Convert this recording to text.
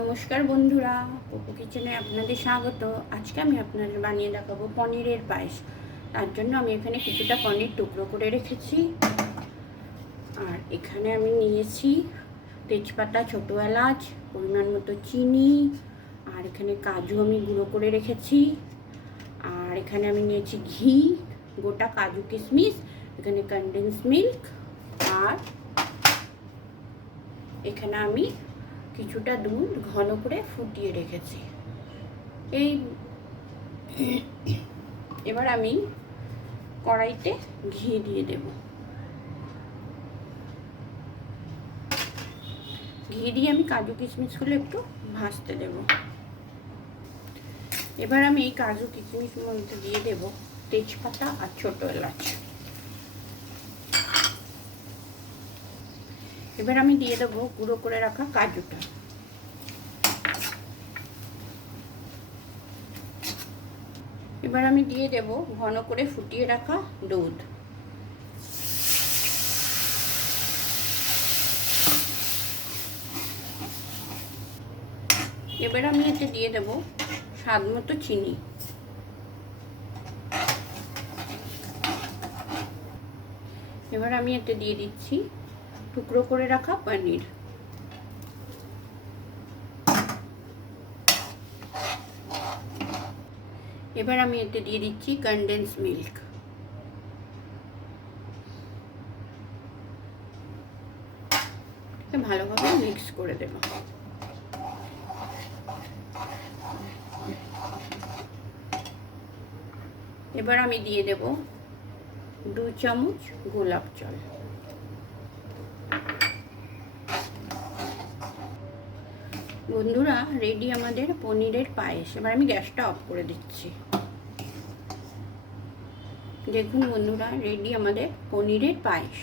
নমস্কার বন্ধুরা, পপু কিচেনে আপনাদের স্বাগত। আজকে আমি আপনাদের বানিয়ে দেখাবো পনিরের পায়েস। তার জন্য আমি এখানে কিছুটা পনির টুকরো করে রেখেছি, আর এখানে আমি নিয়েছি তেজপাতা, ছোটো এলাচ, পরিমাণ মতো চিনি, আর এখানে কাজু আমি গুঁড়ো করে রেখেছি, আর এখানে আমি নিয়েছি ঘি, গোটা কাজু কিশমিশ, এখানে কনডেন্স মিল্ক, আর এখানে আমি কিছুটা দুধ ঘন করে ফুটিয়ে রেখেছি। এবার আমি কড়াইতে ঘি দিয়ে দেব। ঘি দিয়ে আমি কাজু কিশমিশগুলো একটু ভাজতে দেব। এবার আমি এই কাজু কিশমিশের মধ্যে দিয়ে দেব তেজপাতা আর ছোটো এলাচ। এবার আমি দিয়ে দেবো গুঁড়ো করে রাখা কাজুটা। এবার আমি দিয়ে দেব ঘন করে ফুটিয়ে রাখা দুধ। এবার আমি এতে দিয়ে দেব স্বাদ মতো চিনি। এবার আমি এতে দিয়ে দিচ্ছি টুকরো করে রাখা পনির। এবার আমি এতে দিয়ে দিচ্ছি কনডেন্স মিল্ক। ভালোভাবে মিক্স করে দেব। এবার আমি দিয়ে দেব 2 চামচ গোলাপ জল। বন্ধুরা, রেডি আমাদের পনিরের পায়েস। এবার আমি গ্যাসটা অফ করে দিচ্ছি। দেখুন বন্ধুরা, রেডি আমাদের পনিরের পায়েস।